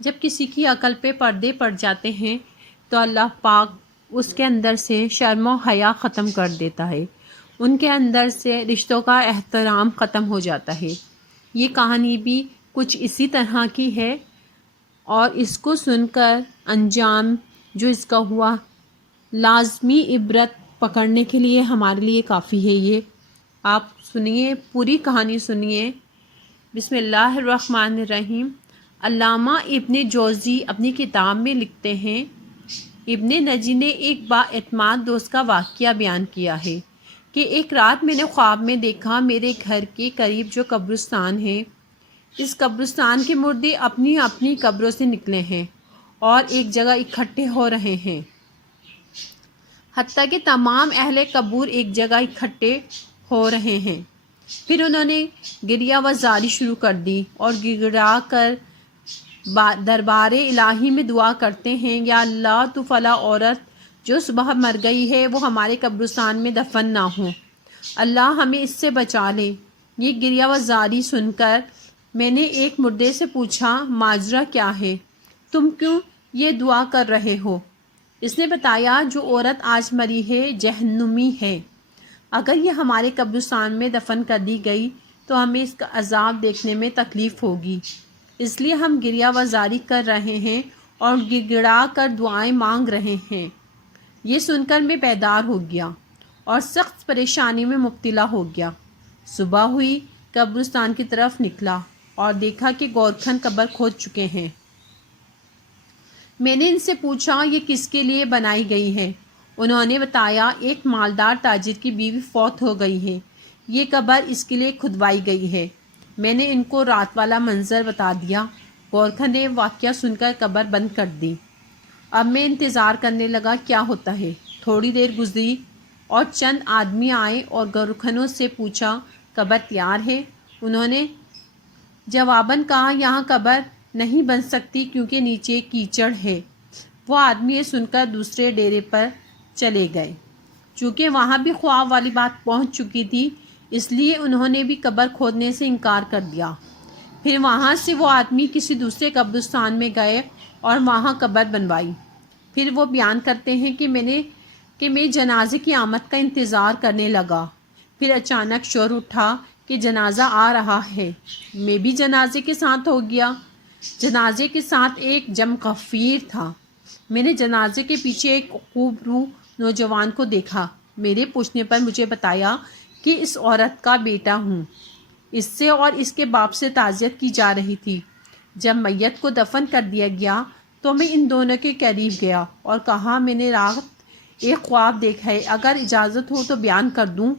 جب کسی کی عقل پہ پردے پڑ جاتے ہیں تو اللہ پاک اس کے اندر سے شرم و حیا ختم کر دیتا ہے، ان کے اندر سے رشتوں کا احترام ختم ہو جاتا ہے۔ یہ کہانی بھی کچھ اسی طرح کی ہے، اور اس کو سن کر انجام جو اس کا ہوا لازمی عبرت پکڑنے کے لیے ہمارے لیے کافی ہے۔ یہ آپ سنیے، پوری کہانی سنیے۔ بسم اللہ الرحمن الرحیم۔ علامہ ابن جوزی اپنی کتاب میں لکھتے ہیں، ابن نجی نے ایک با اعتماد دوست کا واقعہ بیان کیا ہے کہ ایک رات میں نے خواب میں دیکھا میرے گھر کے قریب جو قبرستان ہے، اس قبرستان کے مردے اپنی اپنی قبروں سے نکلے ہیں اور ایک جگہ اکٹھے ہو رہے ہیں، حتیٰ کہ تمام اہل قبور ایک جگہ اکٹھے ہو رہے ہیں۔ پھر انہوں نے گریہ و زاری شروع کر دی اور گڑ گڑا کر دربار الہی میں دعا کرتے ہیں، یا اللہ تو فلاں عورت جو صبح مر گئی ہے وہ ہمارے قبرستان میں دفن نہ ہو، اللہ ہمیں اس سے بچا لے۔ یہ گریہ و زاری سن کر میں نے ایک مردے سے پوچھا، ماجرا کیا ہے؟ تم کیوں یہ دعا کر رہے ہو؟ اس نے بتایا، جو عورت آج مری ہے جہنمی ہے، اگر یہ ہمارے قبرستان میں دفن کر دی گئی تو ہمیں اس کا عذاب دیکھنے میں تکلیف ہوگی، اس لیے ہم گریہ و زاری کر رہے ہیں اور گڑ گڑا کر دعائیں مانگ رہے ہیں۔ یہ سن کر میں بیدار ہو گیا اور سخت پریشانی میں مبتلا ہو گیا۔ صبح ہوئی، قبرستان کی طرف نکلا اور دیکھا کہ گورکھن قبر کھود چکے ہیں۔ میں نے ان سے پوچھا، یہ کس کے لیے بنائی گئی ہے؟ انہوں نے بتایا، ایک مالدار تاجر کی بیوی فوت ہو گئی ہے، یہ قبر اس کے لیے کھدوائی گئی ہے۔ میں نے ان کو رات والا منظر بتا دیا۔ گورکھن نے واقعہ سن کر قبر بند کر دی۔ اب میں انتظار کرنے لگا کیا ہوتا ہے۔ تھوڑی دیر گزری اور چند آدمی آئے اور گورکھنوں سے پوچھا، قبر تیار ہے؟ انہوں نے جواباً کہا، یہاں قبر نہیں بن سکتی کیونکہ نیچے کیچڑ ہے۔ وہ آدمی یہ سن کر دوسرے ڈیرے پر چلے گئے۔ چونکہ وہاں بھی خواب والی بات پہنچ چکی تھی، اس لیے انہوں نے بھی قبر کھودنے سے انکار کر دیا۔ پھر وہاں سے وہ آدمی کسی دوسرے قبرستان میں گئے اور وہاں قبر بنوائی۔ پھر وہ بیان کرتے ہیں کہ میں جنازے کی آمد کا انتظار کرنے لگا، پھر اچانک شور اٹھا کہ جنازہ آ رہا ہے۔ میں بھی جنازے کے ساتھ ہو گیا۔ جنازے کے ساتھ ایک جم غفیر تھا۔ میں نے جنازے کے پیچھے ایک خوب رو نوجوان کو دیکھا۔ میرے پوچھنے پر مجھے بتایا کہ اس عورت کا بیٹا ہوں۔ اس سے اور اس کے باپ سے تعزیت کی جا رہی تھی۔ جب میت کو دفن کر دیا گیا تو میں ان دونوں کے قریب گیا اور کہا، میں نے رات ایک خواب دیکھا ہے، اگر اجازت ہو تو بیان کر دوں؟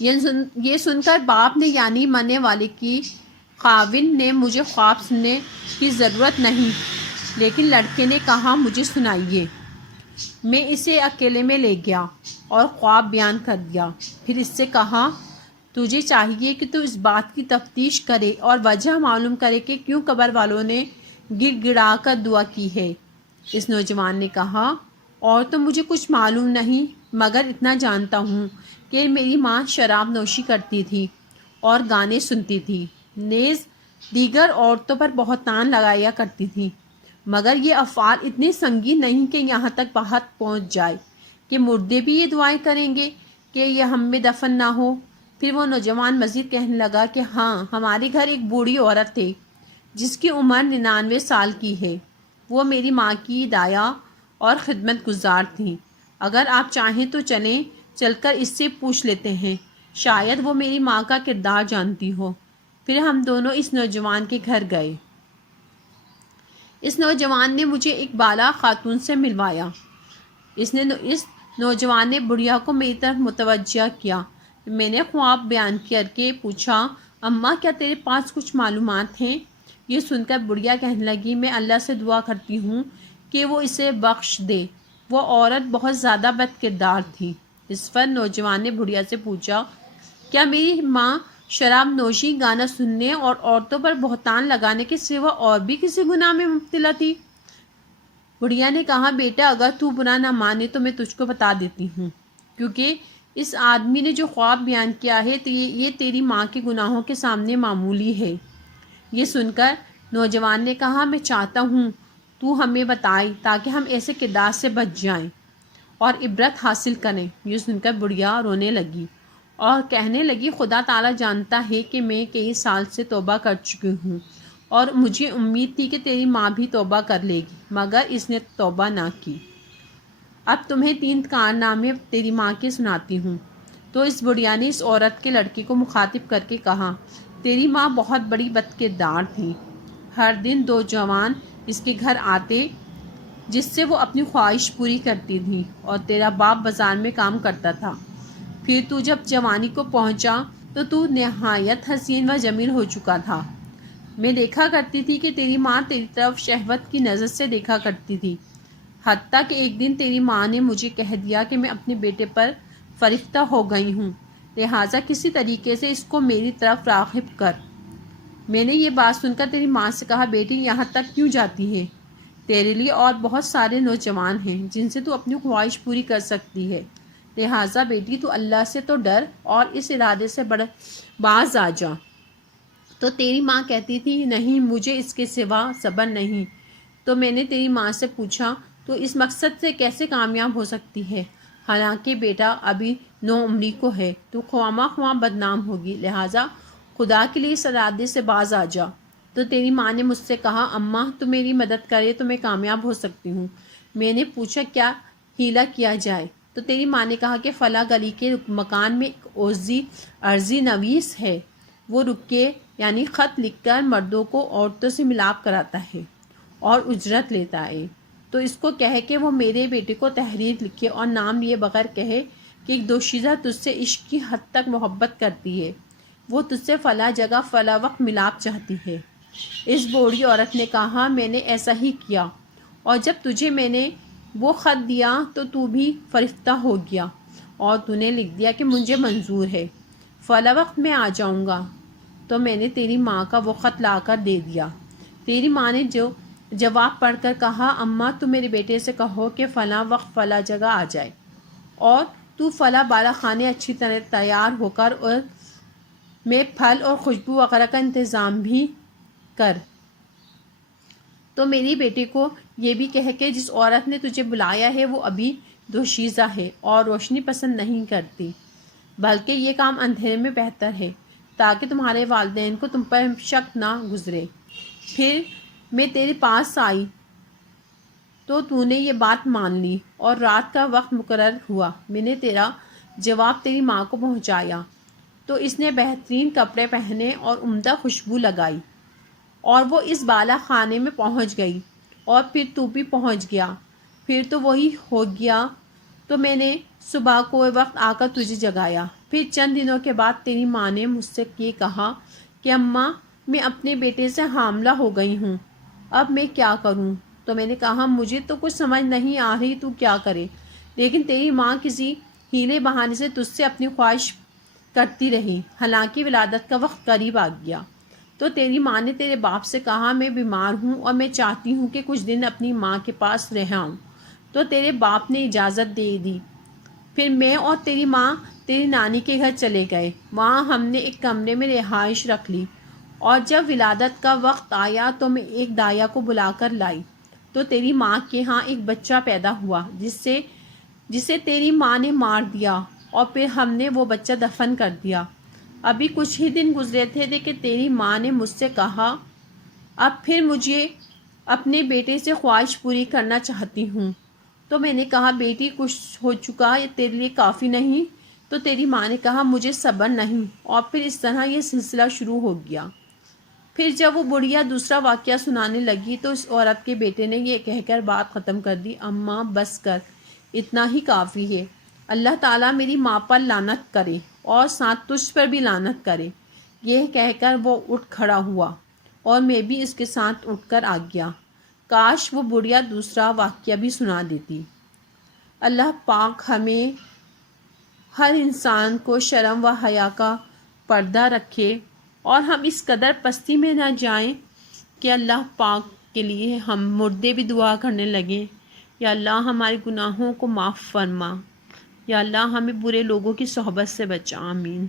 یہ سن کر باپ نے یعنی مرنے والے کی خاوند نے، مجھے خواب سننے کی ضرورت نہیں، لیکن لڑکے نے کہا، مجھے سنائیے۔ میں اسے اکیلے میں لے گیا اور خواب بیان کر دیا۔ پھر اس سے کہا، تجھے چاہیے کہ تو اس بات کی تفتیش کرے اور وجہ معلوم کرے کہ کیوں قبر والوں نے گڑ گڑا کر دعا کی ہے۔ اس نوجوان نے کہا، اور تو مجھے کچھ معلوم نہیں، مگر اتنا جانتا ہوں کہ میری ماں شراب نوشی کرتی تھی اور گانے سنتی تھی، نیز دیگر عورتوں پر بہتان لگایا کرتی تھی، مگر یہ افعال اتنے سنگین نہیں کہ یہاں تک بات پہنچ جائے کہ مردے بھی یہ دعائیں کریں گے کہ یہ ہم میں دفن نہ ہو۔ پھر وہ نوجوان مزید کہنے لگا کہ ہاں، ہمارے گھر ایک بوڑھی عورت ہے جس کی عمر 99 سال کی ہے، وہ میری ماں کی دایا اور خدمت گزار تھیں۔ اگر آپ چاہیں تو چلیں، چل کر اس سے پوچھ لیتے ہیں، شاید وہ میری ماں کا کردار جانتی ہو۔ پھر ہم دونوں اس نوجوان کے گھر گئے۔ اس نوجوان نے مجھے ایک بالا خاتون سے ملوایا۔ اس نوجوان نے بڑھیا کو میری طرف متوجہ کیا۔ میں نے خواب بیان کر کے پوچھا، اماں کیا تیرے پاس کچھ معلومات ہیں؟ یہ سن کر بڑھیا کہنے لگی، میں اللہ سے دعا کرتی ہوں کہ وہ اسے بخش دے، وہ عورت بہت زیادہ بد کردار تھی۔ اس پر نوجوان نے بڑھیا سے پوچھا، کیا میری ماں شراب نوشی، گانا سننے اور عورتوں پر بہتان لگانے کے سوا اور بھی کسی گناہ میں مبتلا تھی؟ بڑھیا نے کہا، بیٹا اگر تو برا نہ مانے تو میں تجھ کو بتا دیتی ہوں، کیونکہ اس آدمی نے جو خواب بیان کیا ہے تو یہ تیری ماں کے گناہوں کے سامنے معمولی ہے۔ یہ سن کر نوجوان نے کہا میں چاہتا ہوں تو ہمیں بتائے تاکہ ہم ایسے کردار سے بچ جائیں اور عبرت حاصل کریں۔ یہ سن کر بڑھیا رونے لگی اور کہنے لگی خدا تعالیٰ جانتا ہے کہ میں کئی سال سے توبہ کر چکی ہوں اور مجھے امید تھی کہ تیری ماں بھی توبہ کر لے گی، مگر اس نے توبہ نہ کی۔ اب تمہیں 3 کارنامے تیری ماں کے سناتی ہوں۔ تو اس بڑھیا نے اس عورت کے لڑکے کو مخاطب کر کے کہا، تیری ماں بہت بڑی بد کردار تھی۔ ہر دن 2 جوان اس کے گھر آتے جس سے وہ اپنی خواہش پوری کرتی تھی، اور تیرا باپ بازار میں کام کرتا تھا۔ پھر تو جب جوانی کو پہنچا تو نہایت حسین و جمیل ہو چکا تھا۔ میں دیکھا کرتی تھی کہ تیری ماں تیری طرف شہوت کی نظر سے دیکھا کرتی تھی، حتیٰ کہ ایک دن تیری ماں نے مجھے کہہ دیا کہ میں اپنے بیٹے پر فریفتہ ہو گئی ہوں، لہٰذا کسی طریقے سے اس کو میری طرف راغب کر۔ میں نے یہ بات سن کر تیری ماں سے کہا، بیٹی یہاں تک کیوں جاتی ہے؟ تیرے لیے اور بہت سارے نوجوان ہیں جن سے تو اپنی خواہش پوری کر سکتی ہے، لہٰذا بیٹی تو اللہ سے تو ڈر اور اس ارادے سے باز آ جا۔ تو تیری ماں کہتی تھی، نہیں مجھے اس کے سوا صبر نہیں۔ تو میں نے تیری ماں سے پوچھا، تو اس مقصد سے کیسے کامیاب ہو سکتی ہے؟ حالانکہ بیٹا ابھی 9 عمری کو ہے، تو خواہ بدنام ہوگی، لہٰذا خدا کے لیے اس ارادے سے باز آ جا۔ تو تیری ماں نے مجھ سے کہا، اماں تو میری مدد کرے تو میں کامیاب ہو سکتی ہوں۔ میں نے پوچھا کیا ہیلہ کیا جائے؟ تو تیری ماں نے کہا کہ فلاں گلی کے مکان میں ایک عرضی نویس ہے، وہ رکے یعنی خط لکھ کر مردوں کو عورتوں سے ملاپ کراتا ہے اور اجرت لیتا ہے، تو اس کو کہے کہ وہ میرے بیٹے کو تحریر لکھے اور نام لیے بغیر کہے کہ ایک دوشیزہ تجھ سے عشق کی حد تک محبت کرتی ہے، وہ تجھ سے فلاں جگہ فلاں وقت ملاپ چاہتی ہے۔ اس بوڑھی عورت نے کہا، میں نے ایسا ہی کیا، اور جب تجھے میں نے وہ خط دیا تو بھی فریفتہ ہو گیا اور تو نے لکھ دیا کہ مجھے منظور ہے، فلاں وقت میں آ جاؤں گا۔ تو میں نے تیری ماں کا وہ خط لا کر دے دیا۔ تیری ماں نے جو جواب پڑھ کر کہا، اماں تو میرے بیٹے سے کہو کہ فلاں وقت فلاں جگہ آ جائے، اور تو فلاں بالا خانے اچھی طرح تیار ہو کر اور میں پھل اور خوشبو وغیرہ کا انتظام بھی کر۔ تو میری بیٹے کو یہ بھی کہہ کہ جس عورت نے تجھے بلایا ہے وہ ابھی دوشیزہ ہے اور روشنی پسند نہیں کرتی، بلکہ یہ کام اندھیرے میں بہتر ہے، تاکہ تمہارے والدین کو تم پر شک نہ گزرے۔ پھر میں تیرے پاس آئی تو نے یہ بات مان لی اور رات کا وقت مقرر ہوا۔ میں نے تیرا جواب تیری ماں کو پہنچایا تو اس نے بہترین کپڑے پہنے اور عمدہ خوشبو لگائی، اور وہ اس بالا خانے میں پہنچ گئی، اور پھر تو بھی پہنچ گیا، پھر تو وہی ہو گیا۔ تو میں نے صبح کو وقت آ کر تجھے جگایا۔ پھر چند دنوں کے بعد تیری ماں نے مجھ سے یہ کہا کہ اماں میں اپنے بیٹے سے حاملہ ہو گئی ہوں، اب میں کیا کروں؟ تو میں نے کہا، مجھے تو کچھ سمجھ نہیں آ رہی تو کیا کرے، لیکن تیری ماں کسی ہیلے بہانے سے تجھ سے اپنی خواہش کرتی رہی، حالانکہ ولادت کا وقت قریب آ گیا۔ تو تیری ماں نے تیرے باپ سے کہا، میں بیمار ہوں اور میں چاہتی ہوں کہ کچھ دن اپنی ماں کے پاس رہ آؤں۔ تو تیرے باپ نے اجازت دے دی۔ پھر میں اور تیری ماں تیری نانی کے گھر چلے گئے، وہاں ہم نے ایک کمرے میں رہائش رکھ لی، اور جب ولادت کا وقت آیا تو میں ایک دایا کو بلا کر لائی۔ تو تیری ماں کے ہاں ایک بچہ پیدا ہوا جسے تیری ماں نے مار دیا، اور پھر ہم نے وہ بچہ دفن کر دیا۔ ابھی کچھ ہی دن گزرے تھے کہ تیری ماں نے مجھ سے کہا، اب پھر مجھے اپنے بیٹے سے خواہش پوری کرنا چاہتی ہوں۔ تو میں نے کہا، بیٹی کچھ ہو چکا یہ تیرے لیے کافی نہیں؟ تو تیری ماں نے کہا، مجھے صبر نہیں، اور پھر اس طرح یہ سلسلہ شروع ہو گیا۔ پھر جب وہ بڑھیا دوسرا واقعہ سنانے لگی تو اس عورت کے بیٹے نے یہ کہہ کر بات ختم کر دی، اماں بس کر، اتنا ہی کافی ہے، اللہ تعالیٰ میری ماں پر لعنت کرے اور ساتھ تجھ پر بھی لعنت کرے۔ یہ کہہ کر وہ اٹھ کھڑا ہوا اور میں بھی اس کے ساتھ اٹھ کر آ گیا۔ کاش وہ بڑھیا دوسرا واقعہ بھی سنا دیتی۔ اللہ پاک ہمیں ہر انسان کو شرم و حیا کا پردہ رکھے اور ہم اس قدر پستی میں نہ جائیں کہ اللہ پاک کے لیے ہم مردے بھی دعا کرنے لگیں، یا اللہ ہمارے گناہوں کو معاف فرما، یا اللہ ہمیں برے لوگوں کی صحبت سے بچا، آمین۔